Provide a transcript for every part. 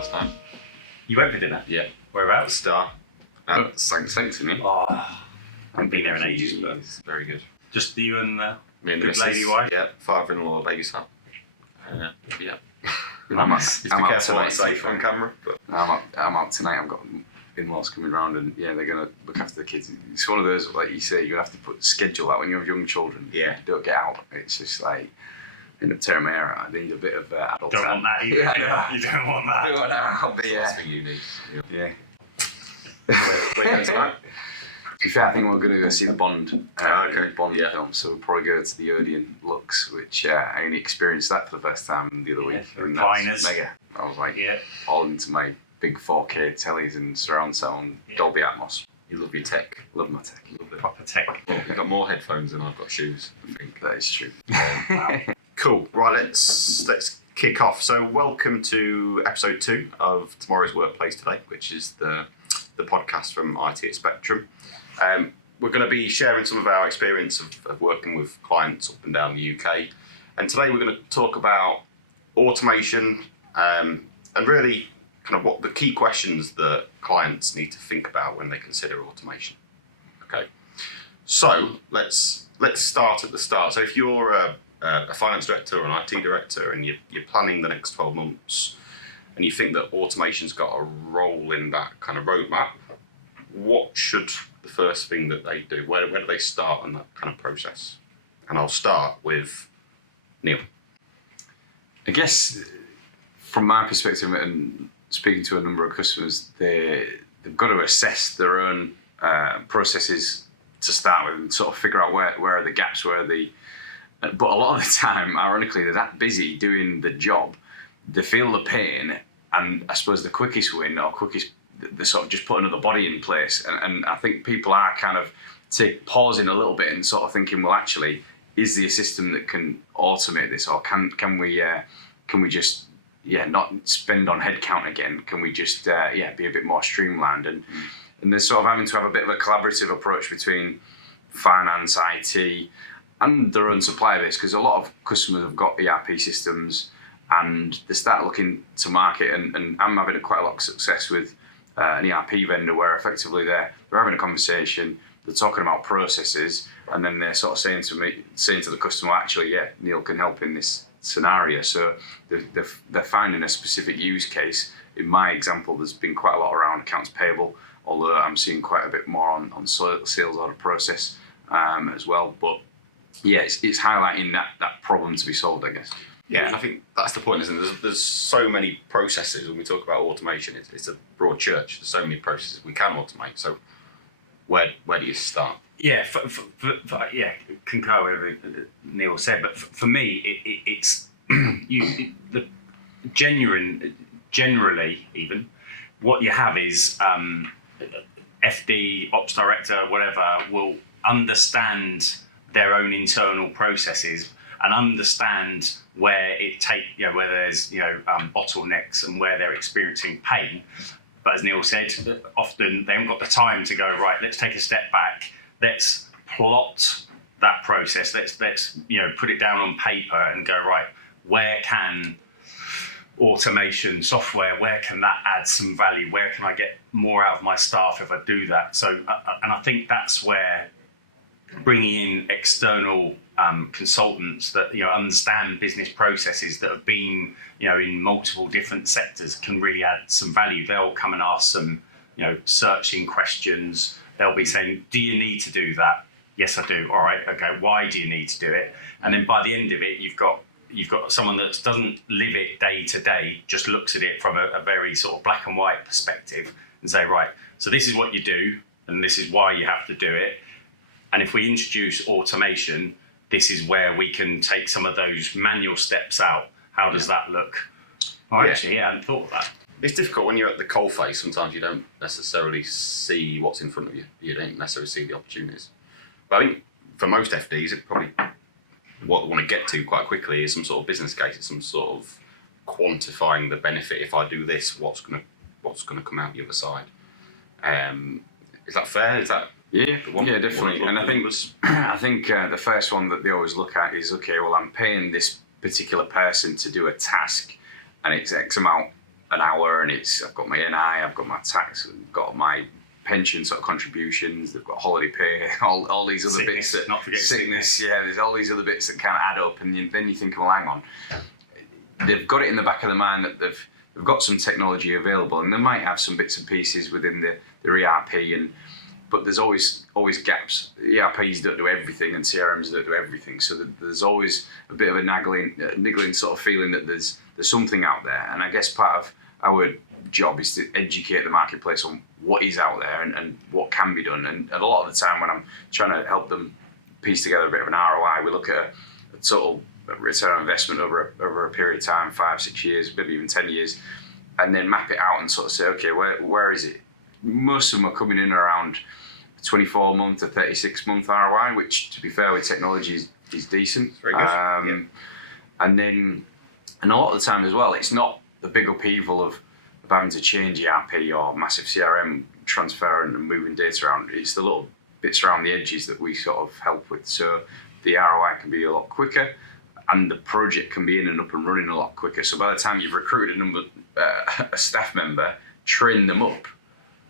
last time. You went for dinner? Yeah. Whereabouts? Star. Sanctony. Oh, I haven't been there in ages, but it's very good. just you and the Me and good the lady wife? Yeah, father-in-law babysat. Yeah. Nice. Just be careful what I say on camera. But I'm out tonight. I've got in-laws coming round, and yeah, they're gonna look after the kids. It's one of those, like you say, you have to schedule that when you have young children. Yeah. You don't get out. It's just like end up tearing my hair out. I need a bit of adult Don't time. want that either. Yeah, You don't want that. I'll be, that's what you need. yeah. Where you going tonight? To be fair, I think we're going to go see the Bond Bond Yeah. film, so we'll probably go to the Odeon Lux, which I only experienced that for the first time the other week. Yeah, And that's recliners. mega. I was like Yeah. all into my big 4K tellies and surround sound, Yeah. Dolby Atmos. You love your tech. Love my tech. Love it. Proper tech. Well, you've got more headphones than I've got shoes, I think. That is true. Cool. Right, let's kick off. So, welcome to episode 2 of Tomorrow's Workplace Today, which is the podcast from IT at Spectrum. We're going to be sharing some of our experience of working with clients up and down the UK. And today we're going to talk about automation and really kind of what the key questions that clients need to think about when they consider automation. Okay. So let's start at the start. So if you're a finance director or an IT director and you're planning the next 12 months and you think that automation's got a role in that kind of roadmap, what should the first thing that they do? Where do they start on that kind of process? And I'll start with Neil. I guess from my perspective and speaking to a number of customers, they've got to assess their own processes to start with and sort of figure out where are the gaps, but a lot of the time, ironically, they're that busy doing the job, they feel the pain, and I suppose the quickest win or quickest, they sort of just put another body in place. And I think people are kind of pausing a little bit and sort of thinking, well, actually, is there a system that can automate this, or can we just not spend on headcount again? Can we just be a bit more streamlined? And they're sort of having to have a bit of a collaborative approach between finance, IT, and their own supplier base, because a lot of customers have got ERP systems and they start looking to market. And I'm having quite a lot of success with an ERP vendor where effectively they're having a conversation, they're talking about processes, and then they're sort of saying to the customer, actually, yeah, Neil can help in this scenario. So they're finding a specific use case. In my example, there's been quite a lot around accounts payable, although I'm seeing quite a bit more on sales order process as well. But yeah, it's highlighting that problem to be solved, I guess. Yeah, and I think that's the point, isn't it? There's so many processes when we talk about automation. It's a broad church. There's so many processes we can automate. So where do you start? Yeah, concur with what Neil said, but for me, it's generally even what you have is FD, ops director, whatever, will understand their own internal processes and understand where where there's bottlenecks and where they're experiencing pain. But as Neil said, often they haven't got the time to go, right, let's take a step back, let's plot that process, let's put it down on paper and go, right, where can automation software, where can that add some value, where can I get more out of my staff if I do that? So and I think that's where bringing in external consultants that understand business processes that have been in multiple different sectors can really add some value. They'll come and ask some searching questions. They'll be saying, do you need to do that? Yes, I do. All right, okay, why do you need to do it? And then by the end of it, you've got someone that doesn't live it day to day, just looks at it from a very sort of black and white perspective and say, right, so this is what you do and this is why you have to do it. And if we introduce automation, this is where we can take some of those manual steps out. How does that look? Well, actually, I hadn't thought of that. It's difficult when you're at the coalface. Sometimes you don't necessarily see what's in front of you. You don't necessarily see the opportunities. But I think for most FDs, it probably what they want to get to quite quickly is some sort of business case, some sort of quantifying the benefit. If I do this, what's going to come out the other side? Is that fair? Is that definitely. And I think the first one that they always look at is, okay, well, I'm paying this particular person to do a task, and it's X amount an hour, and I've got my NI, I've got my tax, I've got my pension sort of contributions, they've got holiday pay, all these other Sickness, bits that not forget sickness. Yeah, there's all these other bits that kind of add up, and then you think, well, hang on, they've got it in the back of their mind that they've got some technology available, and they might have some bits and pieces within their ERP, but there's always gaps. ERPs don't do everything, and CRMs don't do everything, so there's always a bit of a niggling sort of feeling that there's something out there. And I guess part of our job is to educate the marketplace on what is out there and what can be done. And a lot of the time when I'm trying to help them piece together a bit of an ROI, we look at a total return on investment over a period of time, 5-6 years, maybe even 10 years, and then map it out and sort of say, okay, where is it? Most of them are coming in around 24-month to 36-month ROI, which, to be fair, with technology is decent. Very good. And a lot of the time as well, it's not the big upheaval of having to change ERP or massive CRM transfer and moving data around. It's the little bits around the edges that we sort of help with. So the ROI can be a lot quicker, and the project can be in and up and running a lot quicker. So by the time you've recruited a staff member, trained them up,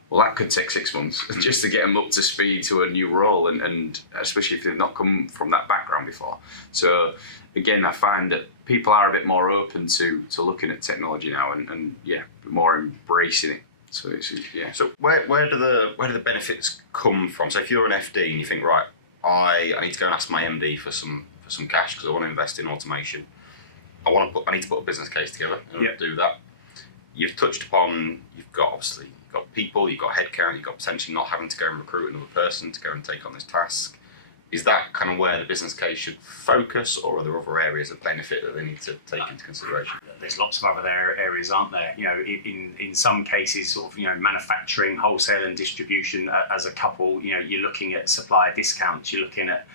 well, that could take 6 months just to get them up to speed to a new role, and especially if they've not come from that background before. So again, I find that people are a bit more open to looking at technology now, and more embracing it. So So where do the benefits come from? So if you're an FD and you think, right, I need to go and ask my MD for some cash because I want to invest in automation. I need to put a business case together and do that. You've touched upon, you've got people, you've got headcount, you've got potentially not having to go and recruit another person to go and take on this task. Is that kind of where the business case should focus, or are there other areas of benefit that they need to take into consideration? There's lots of other areas, aren't there? In some cases, sort of, manufacturing, wholesale, and distribution as a couple. You're looking at supplier discounts. You're looking at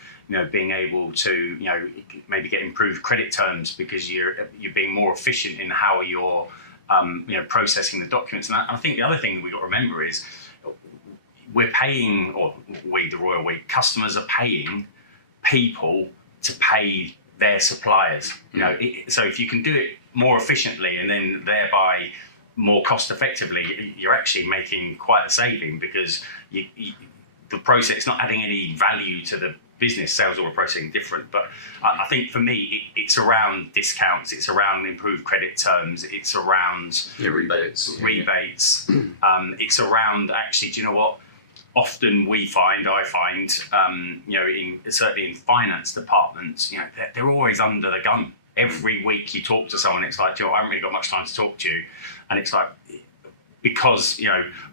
being able to maybe get improved credit terms because you're being more efficient in how you're processing the documents. And I think the other thing we've got to remember is we're paying, or the Royal We, customers are paying people to pay their suppliers. So if you can do it more efficiently and then thereby more cost effectively, you're actually making quite a saving, because the process is not adding any value to the business. Sales or processing different, but I think for me it's around discounts, it's around improved credit terms, it's around rebates. It's around, actually, do you know what? Often I find, certainly in finance departments, they're always under the gun. Every week you talk to someone, it's like, I haven't really got much time to talk to you, and it's like, because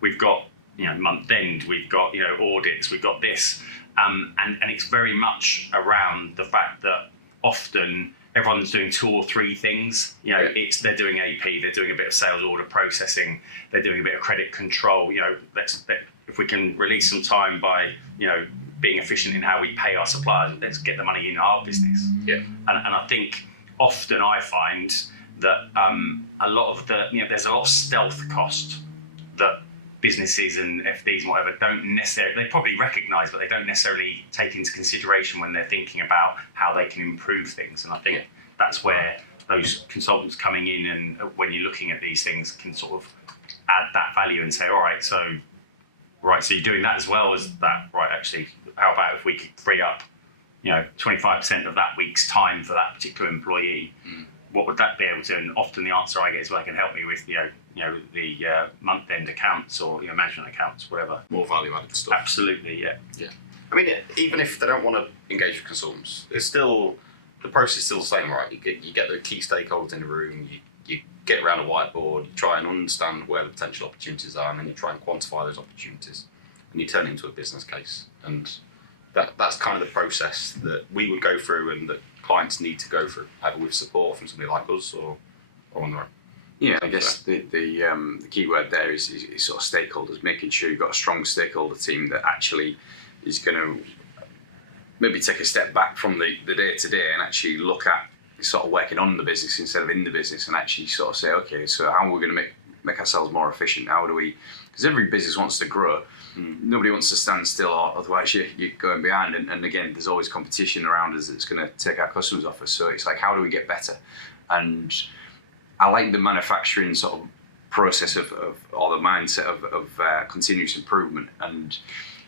we've got month end, we've got audits, we've got this, and it's very much around the fact that often everyone's doing 2 or 3 things. They're doing AP, they're doing a bit of sales order processing, they're doing a bit of credit control. If we can release some time by being efficient in how we pay our suppliers, let's get the money in our business. And I think often I find that a lot of there's a lot of stealth cost that businesses and FDs and whatever don't necessarily, they probably recognise, but they don't necessarily take into consideration when they're thinking about how they can improve things. And I think that's where those consultants coming in, and when you're looking at these things, can sort of add that value and say, all right, so you're doing that as well as that, right? Actually, how about if we could free up 25% of that week's time for that particular employee? What would that be able to? And often the answer I get is, well, it can help me with the month-end accounts or management accounts, whatever. More value-added stuff. Absolutely, yeah. I mean, even if they don't want to engage with consultants, it's still, the process is still the same, right? You get the key stakeholders in the room, you get around a whiteboard, you try and understand where the potential opportunities are, and then you try and quantify those opportunities, and you turn it into a business case. And that's kind of the process that we would go through and that clients need to go through, either with support from somebody like us or on their own. Yeah, I guess the key word there is sort of stakeholders, making sure you've got a strong stakeholder team that actually is going to maybe take a step back from the day-to-day and actually look at sort of working on the business instead of in the business, and actually sort of say, okay, so how are we going to make ourselves more efficient? How do we, because every business wants to grow. Nobody wants to stand still, or otherwise you're going behind. And again, there's always competition around us that's going to take our customers off us. So it's like, how do we get better? And I like the manufacturing sort of process or the mindset of continuous improvement. And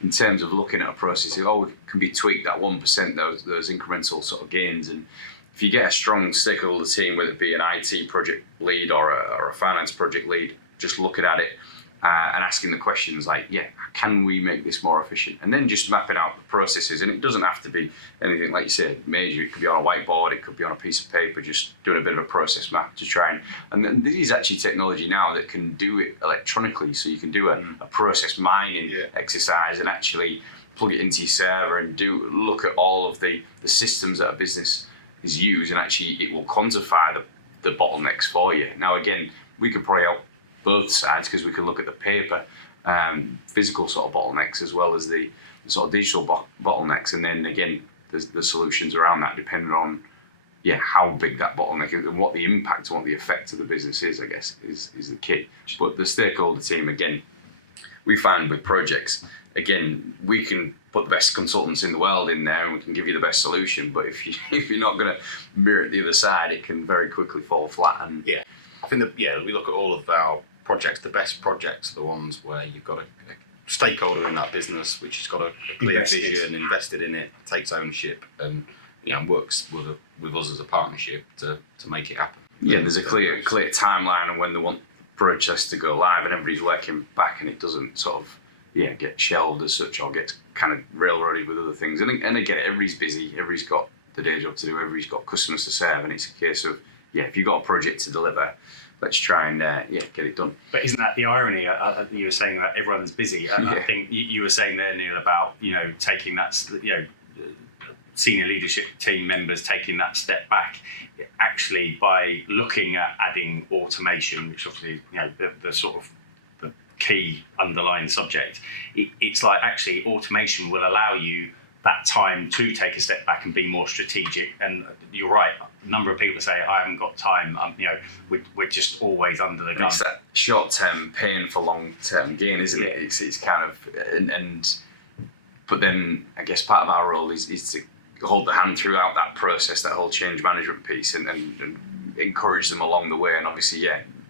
in terms of looking at a process, it can be tweaked at 1%, those incremental sort of gains. And if you get a strong stakeholder team, whether it be an IT project lead or a finance project lead, just looking at it and asking the questions like, can we make this more efficient? And then just mapping out the processes. And it doesn't have to be anything, like you said, major. It could be on a whiteboard, it could be on a piece of paper, just doing a bit of a process map to try and then there's actually technology now that can do it electronically. So you can do a process mining exercise and actually plug it into your server and look at all of the systems that a business is used, and actually it will quantify the bottlenecks for you. Now, again, we could probably help both sides because we can look at the paper, physical sort of bottlenecks as well as the sort of digital bottlenecks, and then again, there's the solutions around that depending on how big that bottleneck is and what the impact and what the effect of the business is, I guess, is the key. But the stakeholder team, again, we find with projects, again, we can put the best consultants in the world in there and we can give you the best solution, but if you're not going to mirror it the other side, it can very quickly fall flat. And I think that we look at all of our projects. The best projects are the ones where you've got a stakeholder in that business which has got a clear vision, invested in it, takes ownership, and works with us as a partnership to make it happen. There's a clear timeline on when they want the process to go live, and everybody's working back, and it doesn't sort of get shelved as such or get kind of railroaded with other things. And again, everybody's busy, everybody's got the day job to do, everybody's got customers to serve, and it's a case of if you've got a project to deliver, let's try and get it done. But isn't that the irony? You were saying that everyone's busy. I think you were saying there, Neil, about taking that senior leadership team members taking that step back. Actually, by looking at adding automation, which obviously the sort of the key underlying subject, it's like actually automation will allow you that time to take a step back and be more strategic. And you're right, a number of people say, I haven't got time, we're just always under the gun. It's that short-term pain for long-term gain, isn't it? It's kind of, but then I guess part of our role is to hold the hand throughout that process, that whole change management piece, and encourage them along the way, and obviously,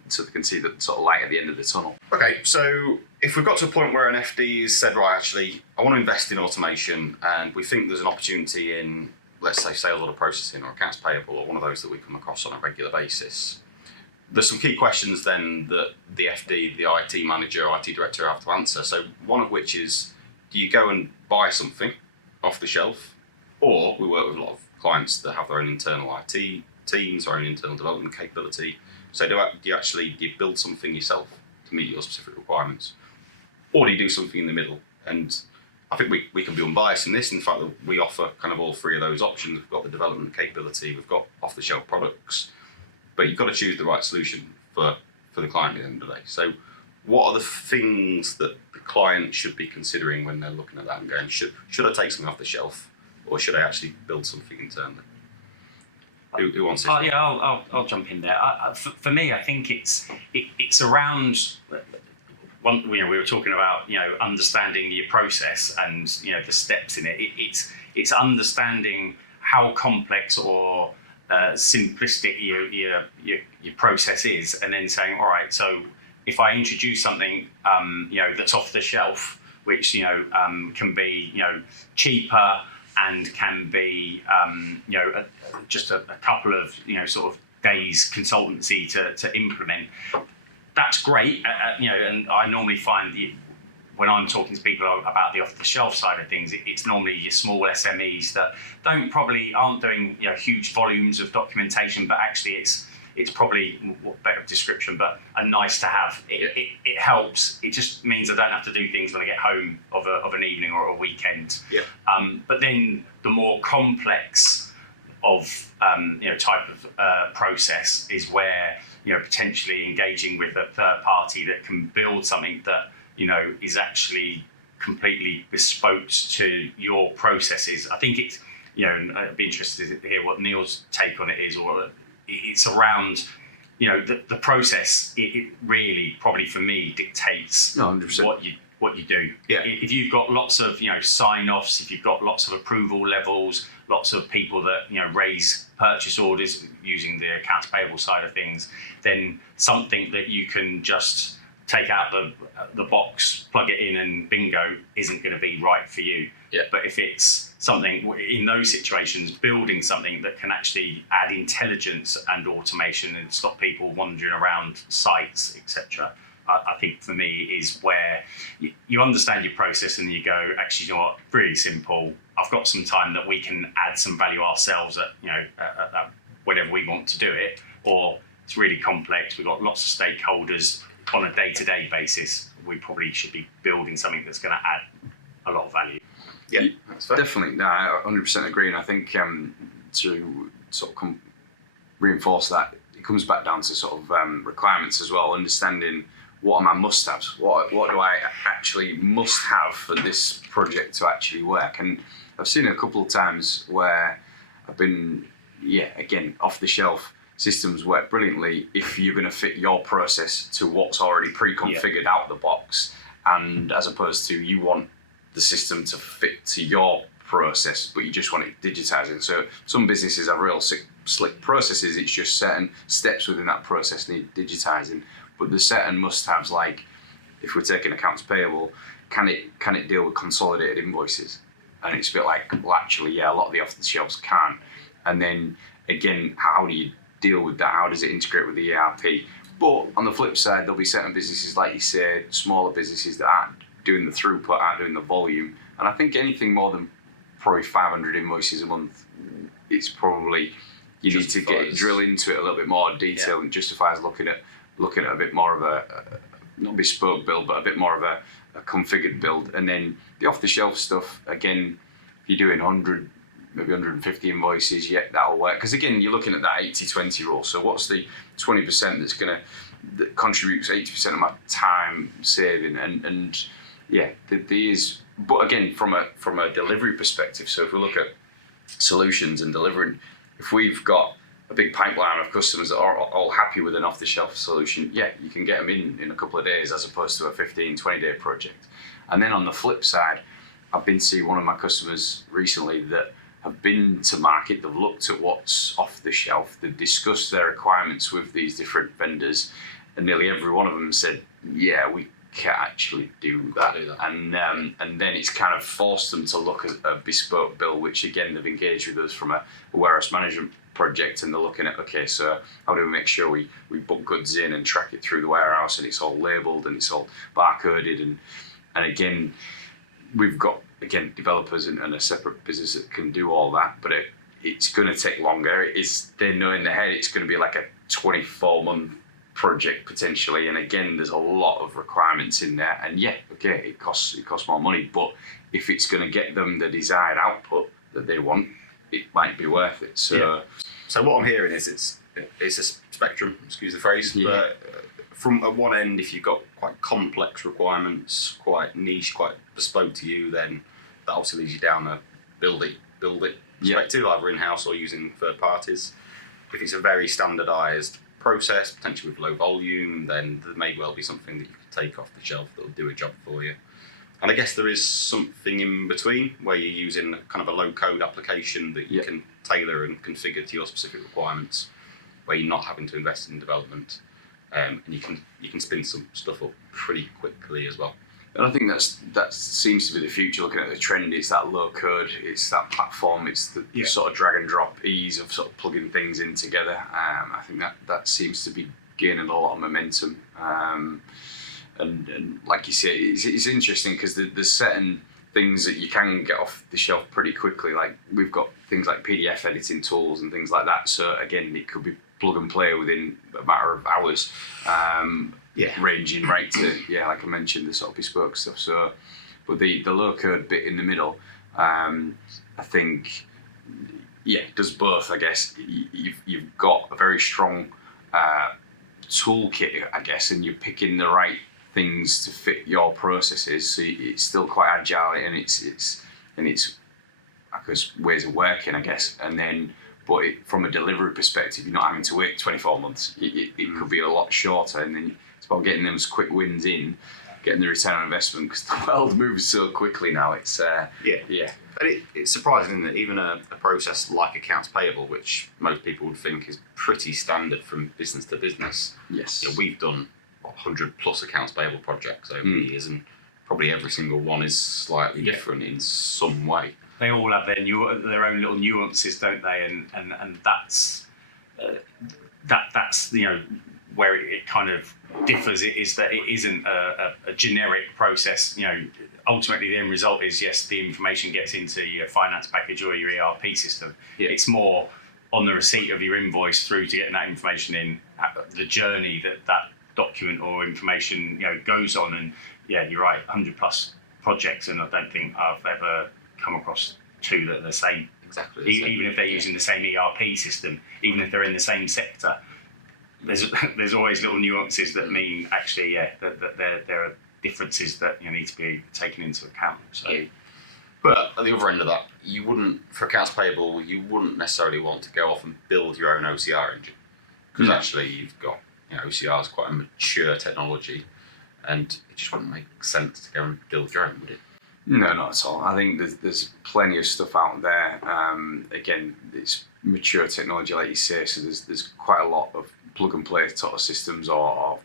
so they can see the sort of light at the end of the tunnel. Okay, so if we've got to a point where an FD has said, right, actually, I want to invest in automation, and we think there's an opportunity in, let's say, sales order processing or accounts payable, or one of those that we come across on a regular basis, there's some key questions then that the FD, the IT manager, IT director have to answer. So one of which is, do you go and buy something off the shelf? Or we work with a lot of clients that have their own internal IT teams, their own internal development capability. So do you build something yourself to meet your specific requirements? Or do you do something in the middle? And I think we can be unbiased in this, in the fact that we offer kind of all three of those options. We've got the development capability, we've got off-the-shelf products, but you've got to choose the right solution for the client at the end of the day. So what are the things that the client should be considering when they're looking at that and going, should I take something off the shelf, or should I actually build something internally? Who wants it? I'll jump in there. For me, I think it's around. We were talking about understanding your process and the steps in it. It's understanding how complex or simplistic your process is, and then saying, all right, so if I introduce something that's off the shelf, which can be cheaper and can be just a couple of sort of days consultancy to implement, that's great. And I normally find when I'm talking to people about the off-the-shelf side of things, it's normally your small SMEs that aren't doing huge volumes of documentation, but actually it's probably better description, but a nice to have. It helps. It just means I don't have to do things when I get home of an evening or a weekend. But then the more complex of type of process is where potentially engaging with a third party that can build something that is actually completely bespoke to your processes. I think it's and I'd be interested to hear what Neil's take on it is, or it's around the process. It really probably for me dictates 100%. what you do. Yeah. If you've got lots of sign-offs, if you've got lots of approval levels, lots of people that raise purchase orders using the accounts payable side of things, then something that you can just take out the box, plug it in, and bingo isn't going to be right for you. Yeah. But if it's something in those situations, building something that can actually add intelligence and automation and stop people wandering around sites, etc. I think for me is where you understand your process and you go, actually, you know what, really simple. I've got some time that we can add some value ourselves at whenever we want to do it, or it's really complex. We've got lots of stakeholders on a day-to-day basis. We probably should be building something that's going to add a lot of value. Yeah, that's fair. Definitely, no, I 100% agree, and I think to sort of reinforce that, it comes back down to sort of requirements as well, understanding what are my must-haves, what do I actually must have for this project to actually work. And I've seen it a couple of times where I've been, again, off-the-shelf systems work brilliantly if you're going to fit your process to what's already pre-configured out of the box, and as opposed to you want the system to fit to your process, but you just want it digitizing. So some businesses have real slick processes. It's just certain steps within that process need digitizing. But there's certain must-haves, like if we're taking accounts payable, can it deal with consolidated invoices? And it's a bit like, well, actually, a lot of the off-the-shelves can. And then again, how do you deal with that? How does it integrate with the ERP? But on the flip side, there'll be certain businesses, like you say, smaller businesses that aren't doing the throughput, aren't doing the volume. And I think anything more than probably 500 invoices a month, it's probably, you need to drill into it a little bit more detail, and justifies looking at a bit more of a not bespoke build, but a bit more of a configured build. And then the off-the-shelf stuff, again, if you're doing 100, maybe 150 invoices, that'll work. Because again, you're looking at that 80-20 rule. So what's the 20% that contributes 80% of my time saving? And these, but again, from a delivery perspective, so if we look at solutions and delivering, if we've got a big pipeline of customers that are all happy with an off-the-shelf solution, you can get them in a couple of days as opposed to a 15-20 day project. And then on the flip side, I've been to see one of my customers recently that have been to market, they've looked at what's off the shelf, they've discussed their requirements with these different vendors, and nearly every one of them said, we can't actually do that. And then it's kind of forced them to look at a bespoke bill, which again, they've engaged with us from a warehouse management project, and they're looking at, okay, so how do we make sure we book goods in and track it through the warehouse, and it's all labelled and it's all barcoded, and again, we've got developers and a separate business that can do all that, but it's going to take longer. They know in their head it's going to be like a 24-month project potentially, and again, there's a lot of requirements in there, and it costs more money, but if it's going to get them the desired output that they want, it might be worth it. So what I'm hearing is it's a spectrum, excuse the phrase, but from at one end, if you've got quite complex requirements, quite niche, quite bespoke to you, then that obviously leads you down a build it perspective, either in-house or using third parties. If it's a very standardised process, potentially with low volume, then there may well be something that you could take off the shelf that will do a job for you. And I guess there is something in between where you're using kind of a low-code application that you can tailor and configure to your specific requirements, where you're not having to invest in development, and you can spin some stuff up pretty quickly as well. And I think that seems to be the future. Looking at the trend, it's that low-code, it's that platform, it's the sort of drag and drop ease of sort of plugging things in together. I think that seems to be gaining a lot of momentum. And like you say, it's interesting because there's certain things that you can get off the shelf pretty quickly. Like we've got things like PDF editing tools and things like that. So again, it could be plug and play within a matter of hours, ranging right to like I mentioned, the sort of bespoke stuff. So, but the low code bit in the middle, I think, does both. I guess you've got a very strong toolkit, I guess, and you're picking the right things to fit your processes. So it's still quite agile, and it's I guess ways of working, I guess, and then. But from a delivery perspective, you're not having to wait 24 months. It could be a lot shorter, and then it's about getting those quick wins in, getting the return on investment, because the world moves so quickly now. It's yeah. And it's surprising, isn't it? Even a process like accounts payable, which most people would think is pretty standard from business to business. Yes. You know, we've done 100 plus accounts payable projects over the years, and probably every single one is slightly different in some way. They all have their own little nuances, don't they? And that's that's where it kind of differs. It is that it isn't a generic process. Ultimately the end result is, yes, the information gets into your finance package or your ERP system. Yeah. It's more on the receipt of your invoice through to getting that information in, the journey that document or information goes on. And yeah, you're right, 100 plus projects, and I don't think I've ever come across two that are the same. Exactly. Even if they're using the same ERP system, even if they're in the same sector, there's always little nuances that mean actually that there are differences that need to be taken into account. So, but at the other end of that, for accounts payable, you wouldn't necessarily want to go off and build your own OCR engine, because actually you've got OCR is quite a mature technology, and it just wouldn't make sense to go and build your own, would it? No, not at all. I think there's plenty of stuff out there. Again, it's mature technology, like you say, so there's quite a lot of plug and play sort of systems or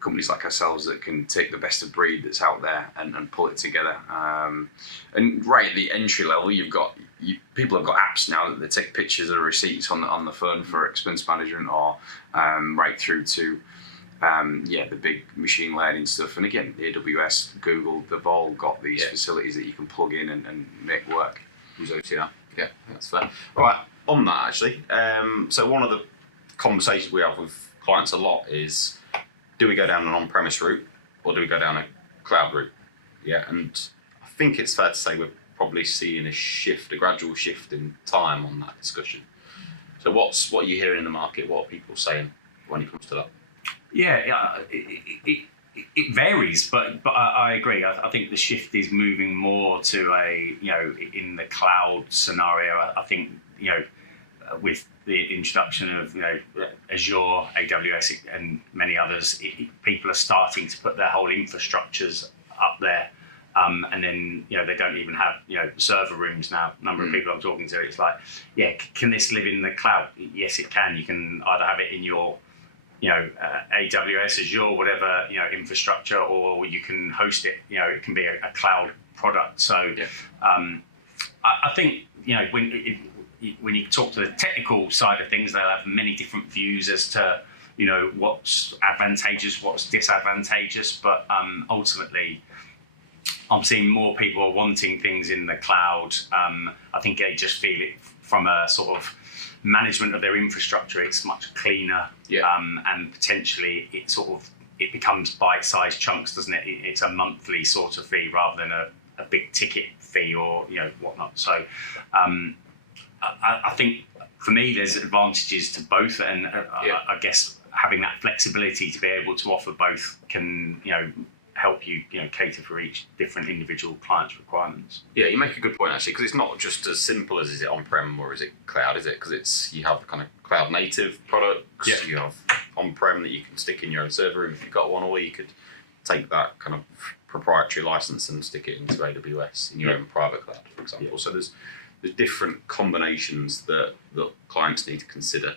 companies like ourselves that can take the best of breed that's out there and pull it together. And right at the entry level, people have got apps now that they take pictures of receipts on the phone for expense management, or right through to the big machine learning stuff. And again, AWS, Google, they've all got these facilities that you can plug in and make work. Use OCR. Yeah, that's fair. Right, on that actually, so one of the conversations we have with clients a lot is, do we go down an on-premise route or do we go down a cloud route? Yeah, and I think it's fair to say we're probably seeing a gradual shift in time on that discussion. So what are you hearing in the market? What are people saying when it comes to that? Yeah, it varies, but I agree. I think the shift is moving more to in the cloud scenario. I think with the introduction of Azure, AWS, and many others, people are starting to put their whole infrastructures up there, and then they don't even have server rooms now. Number of people I'm talking to, it's like, can this live in the cloud? Yes, it can. You can either have it in your AWS, Azure, whatever infrastructure, or you can host it. It can be a cloud product. So I think when you talk to the technical side of things, they'll have many different views as to what's advantageous, what's disadvantageous. But ultimately, I'm seeing more people are wanting things in the cloud. I think they just feel it from a sort of management of their infrastructure. It's much cleaner, and potentially it becomes bite-sized chunks, doesn't it? It's a monthly sort of fee rather than a big ticket fee or whatnot. So I think for me there's advantages to both, and I guess having that flexibility to be able to offer both can help you cater for each different individual client's requirements. Yeah, you make a good point actually, because it's not just as simple as is it on-prem or is it cloud, is it? Because you have kind of cloud native products, you have on-prem that you can stick in your own server room if you've got one, or you could take that kind of proprietary license and stick it into AWS in your own private cloud, for example. So there's different combinations that clients need to consider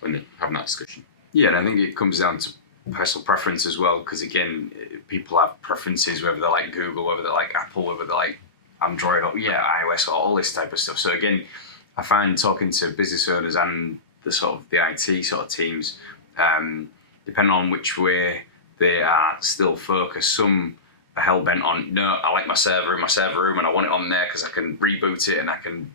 when they're having that discussion. Yeah, and I think it comes down to personal preference as well, because again, people have preferences, whether they like Google, whether they like Apple, whether they like Android, or iOS, or all this type of stuff. So again, I find talking to business owners and the IT sort of teams, depending on which way they are still focused, some are hell bent on, no, I like my server in my server room and I want it on there because I can reboot it and I can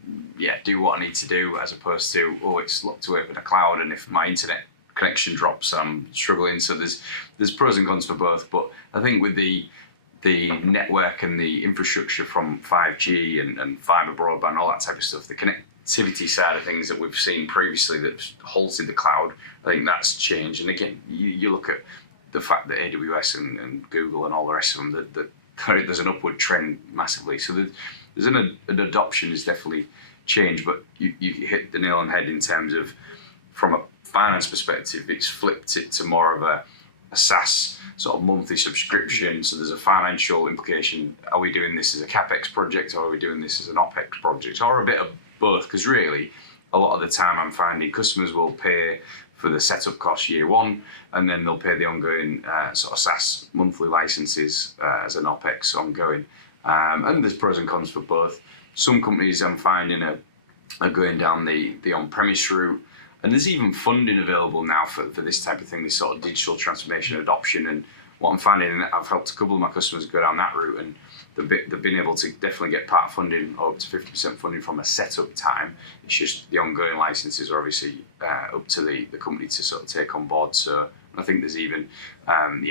do what I need to do, as opposed to, it's locked away in a cloud, and if my internet connection drops, I'm struggling. So there's pros and cons for both. But I think with the network and the infrastructure from 5G and fiber broadband, all that type of stuff, the connectivity side of things that we've seen previously that halted the cloud, I think that's changed. And again, you look at the fact that AWS and Google and all the rest of them, that there's an upward trend massively. So there's an adoption is definitely changed, but you hit the nail on the head in terms of, from a finance perspective, it's flipped it to more of a SaaS sort of monthly subscription, so there's a financial implication. Are we doing this as a CapEx project, or are we doing this as an OpEx project, or a bit of both? Because really, a lot of the time I'm finding customers will pay for the setup cost year one, and then they'll pay the ongoing sort of SaaS monthly licenses as an OpEx ongoing. And there's pros and cons for both. Some companies I'm finding are going down the on-premise route, and there's even funding available now for this type of thing, this sort of digital transformation adoption. And what I'm finding, I've helped a couple of my customers go down that route, and they've been able to definitely get part funding, or up to 50% funding from a setup time. It's just the ongoing licenses are obviously up to the company to sort of take on board. So I think there's even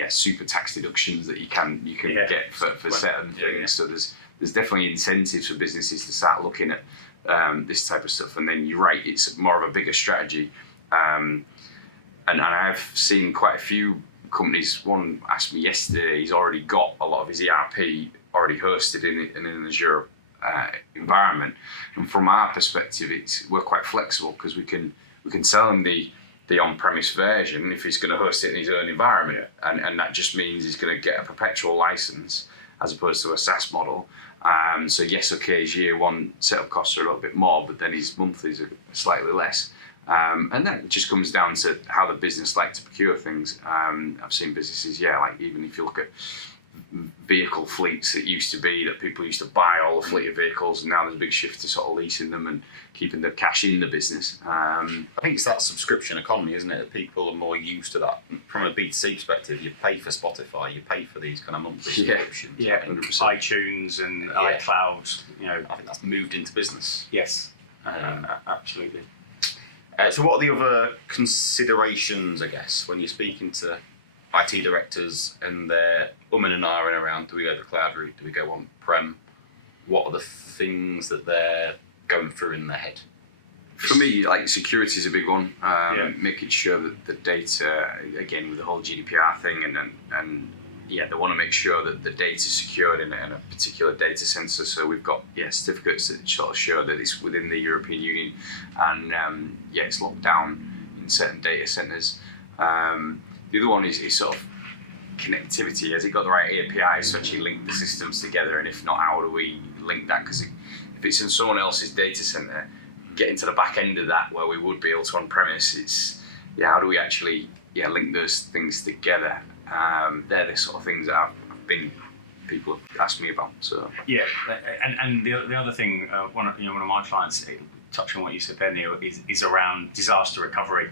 super tax deductions that you can get for certain things. So there's definitely incentives for businesses to start looking at this type of stuff. And then you're right, it's more of a bigger strategy. And I've seen quite a few companies. One asked me yesterday, he's already got a lot of his ERP already hosted in an Azure environment. And from our perspective, we're quite flexible, because we can sell him the on-premise version if he's going to host it in his own environment, and that just means he's going to get a perpetual license as opposed to a SaaS model. So yes, okay, his year one setup costs are a little bit more, but then his monthlies are slightly less. And that just comes down to how the business like to procure things. I've seen businesses, like even if you look at vehicle fleets, that used to be that people used to buy all the fleet of vehicles, and now there's a big shift to sort of leasing them and keeping the cash in the business. I think it's that subscription economy, isn't it? That people are more used to that. From a B2C perspective, you pay for Spotify, you pay for these kind of monthly subscriptions. Yeah, 100%. iTunes and iCloud. I think that's moved into business. Yes, absolutely. So what are the other considerations, I guess, when you're speaking to IT directors and they're and ahhing around, do we go the cloud route, do we go on-prem? What are the things that they're going through in their head? For me, like, security is a big one. Making sure that the data, again, with the whole GDPR thing, and they want to make sure that the data is secured in a particular data center. So we've got certificates that sort of show that it's within the European Union, and it's locked down in certain data centers. The other one is sort of connectivity. Has it got the right APIs to actually link the systems together? And if not, how do we link that? Because if it's in someone else's data center, getting to the back end of that where we would be able to on-premise, it's how do we actually link those things together? They're the sort of things that people have asked me about. So and the other thing, one of my clients, touching on what you said there, Neil, is around disaster recovery.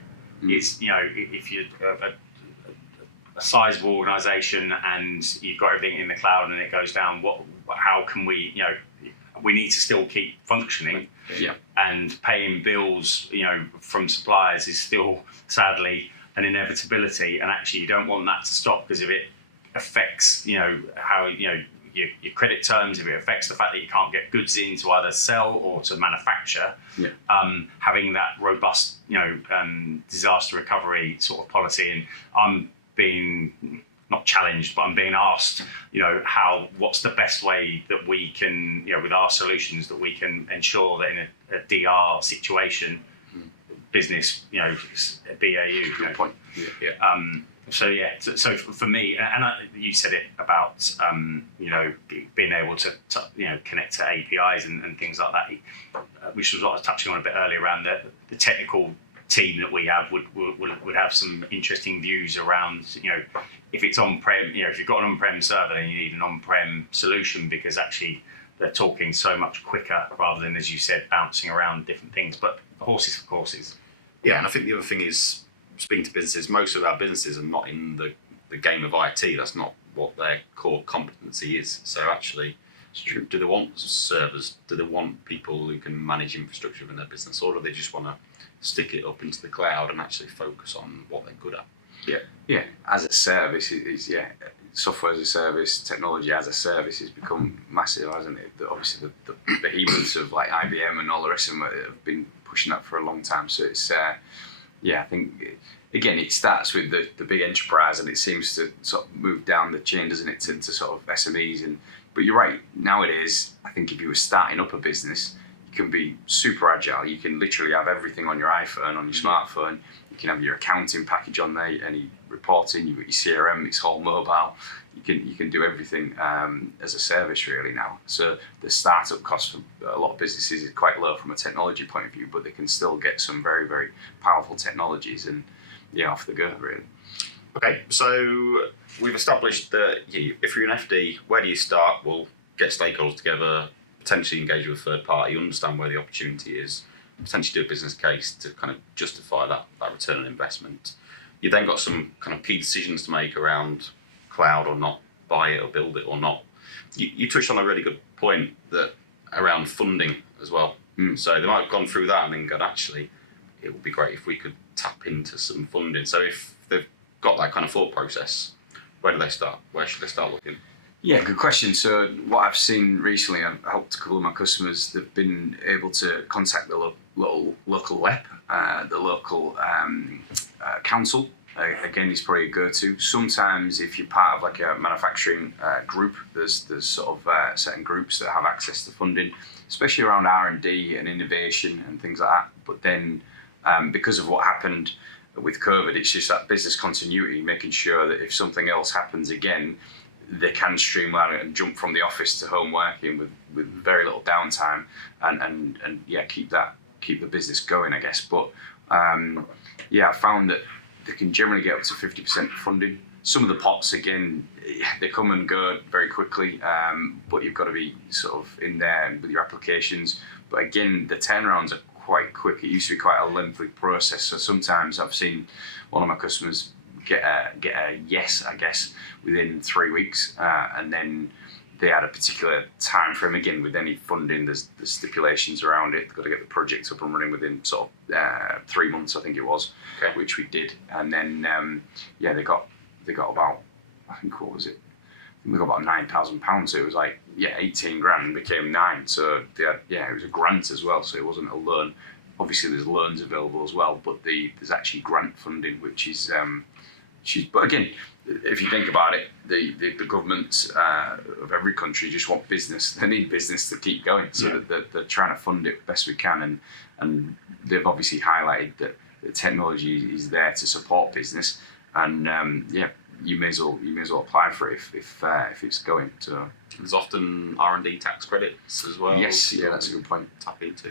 Is if you're a sizable organisation and you've got everything in the cloud and it goes down, how can we we need to still keep functioning, and paying bills from suppliers is still sadly an inevitability, and actually you don't want that to stop, because if it affects how your credit terms, if it affects the fact that you can't get goods in to either sell or to manufacture, having that robust disaster recovery sort of policy. And I'm being not challenged, but I'm being asked what's the best way that we can with our solutions that we can ensure that in a DR situation, business BAU. Good point. So for me, and you said it about being able to connect to APIs and things like that, which was what I was touching on a bit earlier around the technical team that we have would have some interesting views around if it's on-prem, if you've got an on-prem server, then you need an on-prem solution, because actually they're talking so much quicker rather than, as you said, bouncing around different things. But horses for courses. Yeah, and I think the other thing is, speaking to businesses, most of our businesses are not in the game of IT. That's not what their core competency is. So actually, it's true. Do they want servers? Do they want people who can manage infrastructure in their business, or do they just want to stick it up into the cloud and actually focus on what they're good at? As a service, software as a service, technology as a service has become massive, hasn't it? Obviously, the behemoths of like IBM and all the rest of them have been pushing that for a long time. So it's I think again it starts with the big enterprise, and it seems to sort of move down the chain, doesn't it, to sort of SMEs. But you're right, nowadays I think if you were starting up a business, you can be super agile. You can literally have everything on your iPhone, on your smartphone. You can have your accounting package on there, any reporting. You've got your CRM. It's all mobile. You can do everything as a service really now. So the startup cost for a lot of businesses is quite low from a technology point of view, but they can still get some very, very powerful technologies and off the go really. Okay, so we've established that if you're an FD, where do you start? We'll get stakeholders together, potentially engage with a third party, understand where the opportunity is, potentially do a business case to kind of justify that return on investment. You've then got some kind of key decisions to make around cloud or not, buy it or build it or not. You touched on a really good point that around funding as well. So they might have gone through that and then gone, actually, it would be great if we could tap into some funding. So if they've got that kind of thought process, where do they start? Where should they start looking? Yeah, good question. So what I've seen recently, I've helped a couple of my customers. They've been able to contact the local LEP, the local council. Again, is probably a go-to. Sometimes if you're part of like a manufacturing group, there's sort of certain groups that have access to funding, especially around R&D and innovation and things like that. But then because of what happened with COVID, it's just that business continuity, making sure that if something else happens again, they can streamline it and jump from the office to home working with very little downtime and keep the business going, I guess. But I found that they can generally get up to 50% funding. Some of the pots, again, they come and go very quickly, but you've got to be sort of in there with your applications. But again, the turnarounds are quite quick. It used to be quite a lengthy process. So sometimes I've seen one of my customers get a yes, I guess, within 3 weeks, and then they had a particular time frame. Again, with any funding, there's stipulations around it. They've got to get the project up and running within sort of 3 months, I think it was, which we did. And then they got about, I think, what was it? We got about £9,000. So it was like 18 grand became 9. So they had, it was a grant as well. So it wasn't a loan. Obviously, there's loans available as well, but there's actually grant funding, which is but again, if you think about it, the governments of every country just want business. They need business to keep going, so that they're trying to fund it best we can. And they've obviously highlighted that the technology is there to support business. And you may as well apply for it if it's going to. There's often R&D tax credits as well. Yes, that's a good point. Tap into.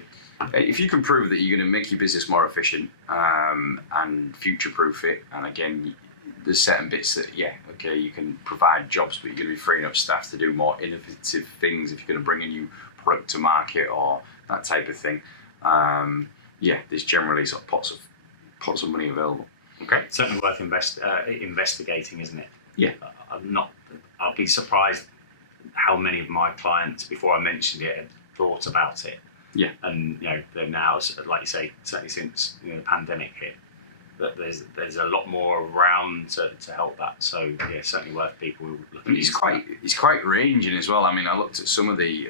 If you can prove that you're going to make your business more efficient and future-proof it, and again, there's certain bits that, you can provide jobs, but you're going to be freeing up staff to do more innovative things if you're going to bring a new product to market or that type of thing. There's generally sort of pots of money available. Okay. Certainly worth investigating, isn't it? Yeah. I'll be surprised how many of my clients, before I mentioned it, had thought about it. Yeah. And they're now, like you say, certainly since the pandemic hit, that there's a lot more around to help that. So certainly worth people looking. It's quite ranging as well. I mean, I looked at some of the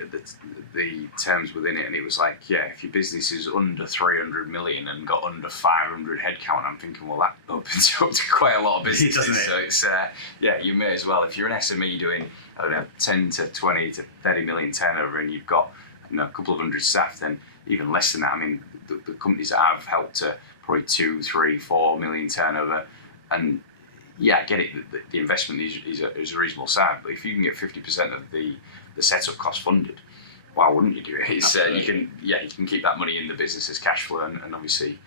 terms within it, and it was like, if your business is under 300 million and got under 500 headcount, I'm thinking, well, that opens up to quite a lot of businesses. Doesn't it? So it's you may as well, if you're an SME doing 10 to 20 to 30 million turnover, and you've got a couple of hundred staff, then even less than that. I mean, the companies that I've helped to probably 2, 3, 4 million turnover, and I get it. The investment is a reasonable size, but if you can get 50% of the setup cost funded, why wouldn't you do it? It's you can keep that money in the business as cash flow, and obviously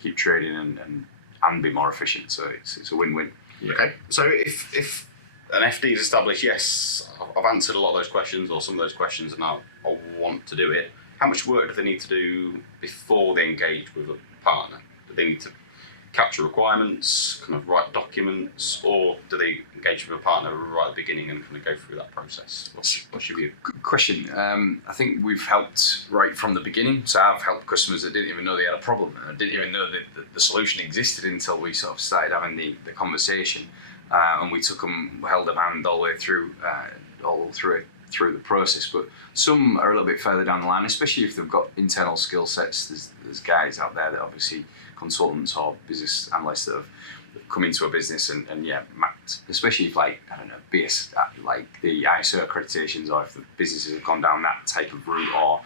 keep trading and be more efficient. So it's a win-win. Okay, so if an FD is established, yes, I've answered a lot of those questions or some of those questions, and I want to do it. How much work do they need to do before they engage with a partner? Do they need to capture requirements, kind of write documents, or do they engage with a partner right at the beginning and kind of go through that process? What should be? Good question. I think we've helped right from the beginning. So I've helped customers that didn't even know they had a problem. I didn't even know that the solution existed until we sort of started having the conversation, and we held them hand all the way through the process. But some are a little bit further down the line, especially if they've got internal skill sets. There's guys out there that obviously consultants or business analysts that have come into a business and mapped, especially if BS, like the ISO accreditations, or if the businesses have gone down that type of route, or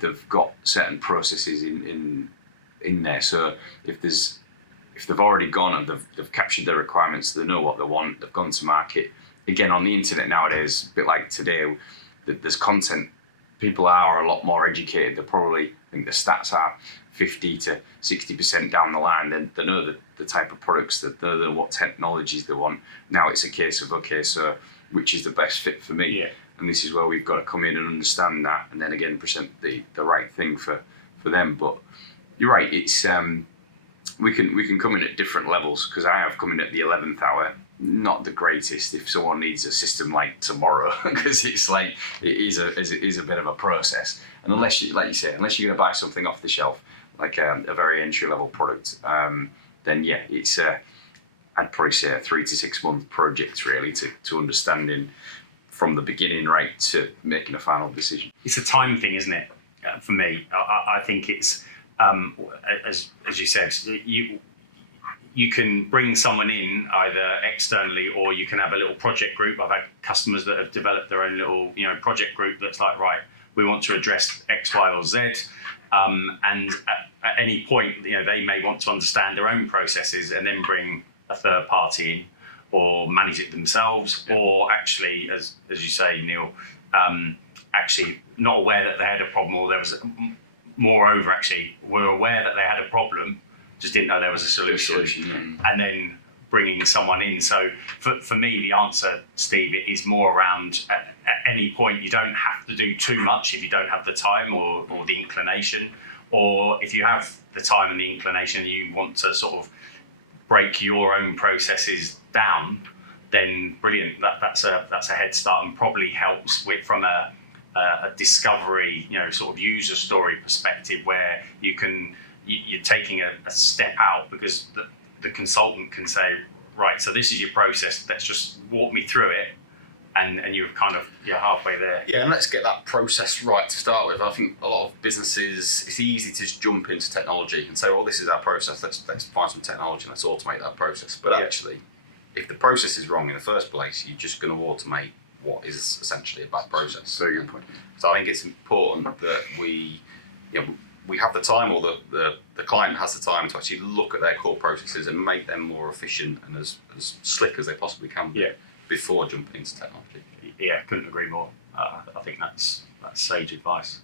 they've got certain processes in there. So if they've already gone and they've captured their requirements, they know what they want, they've gone to market. Again, on the internet nowadays, a bit like today, there's content. People are a lot more educated. They're probably, I think the stats are 50 to 60% down the line. They know the type of products, they know what technologies they want. Now it's a case of, okay, so which is the best fit for me? Yeah. And this is where we've got to come in and understand that, and then again present the right thing for them. But you're right, it's we can come in at different levels, because I have come in at the 11th hour. Not the greatest if someone needs a system like tomorrow, because it's like it is a bit of a process. And unless you, like you say, unless you're going to buy something off the shelf, like a very entry level product, then yeah, it's I'd probably say a 3 to 6 month project really to understanding from the beginning right to making a final decision. It's a time thing, isn't it? For me, I think it's as you said, you can bring someone in either externally, or you can have a little project group. I've had customers that have developed their own little project group that's like, right, we want to address X, Y, or Z, and at any point they may want to understand their own processes and then bring a third party in, or manage it themselves, or actually, as you say, Neil, actually not aware that they had a problem, or there was moreover actually were aware that they had a problem, just didn't know there was a solution. And then bringing someone in. So for me, the answer, Steve, is more around at any point you don't have to do too much if you don't have the time or the inclination, or if you have the time and the inclination and you want to sort of break your own processes down, then brilliant. That's a head start, and probably helps from a discovery, sort of user story perspective, where you're taking a step out, because the consultant can say, right, so this is your process, let's just walk me through it, and you're halfway there. Yeah, and let's get that process right to start with. I think a lot of businesses, it's easy to just jump into technology and say, well, this is our process, let's find some technology and let's automate that process. But actually, if the process is wrong in the first place, you're just going to automate what is essentially a bad process. Very good point. So I think it's important that we have the time, or the client has the time to actually look at their core processes and make them more efficient and as slick as they possibly can be before jumping into technology. Yeah, couldn't agree more. I think that's sage advice.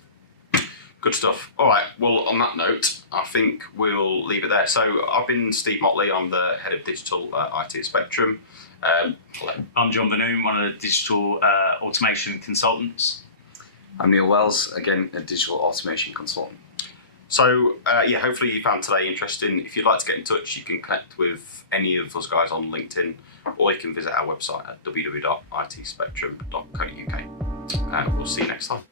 Good stuff. All right, well, on that note, I think we'll leave it there. So I've been Steve Motley, I'm the Head of Digital IT at Spectrum. Hello. I'm John Benoom, one of the digital automation consultants. I'm Neil Wells, again, a digital automation consultant. So, hopefully you found today interesting. If you'd like to get in touch, you can connect with any of us guys on LinkedIn, or you can visit our website at www.itspectrum.co.uk. We'll see you next time.